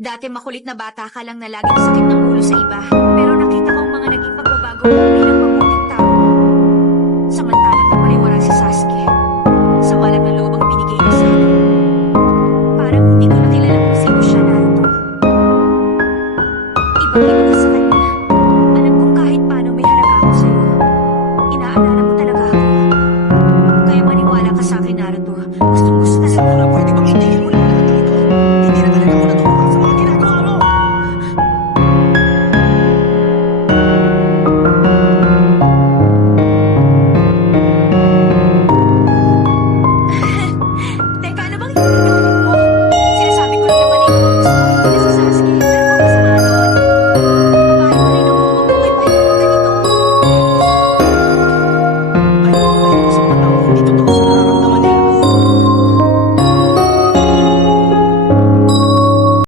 Dati makulit na bata ka lang na laging sakit ng ulo sa iba. Pero nakita ko ang mga naging pagbabago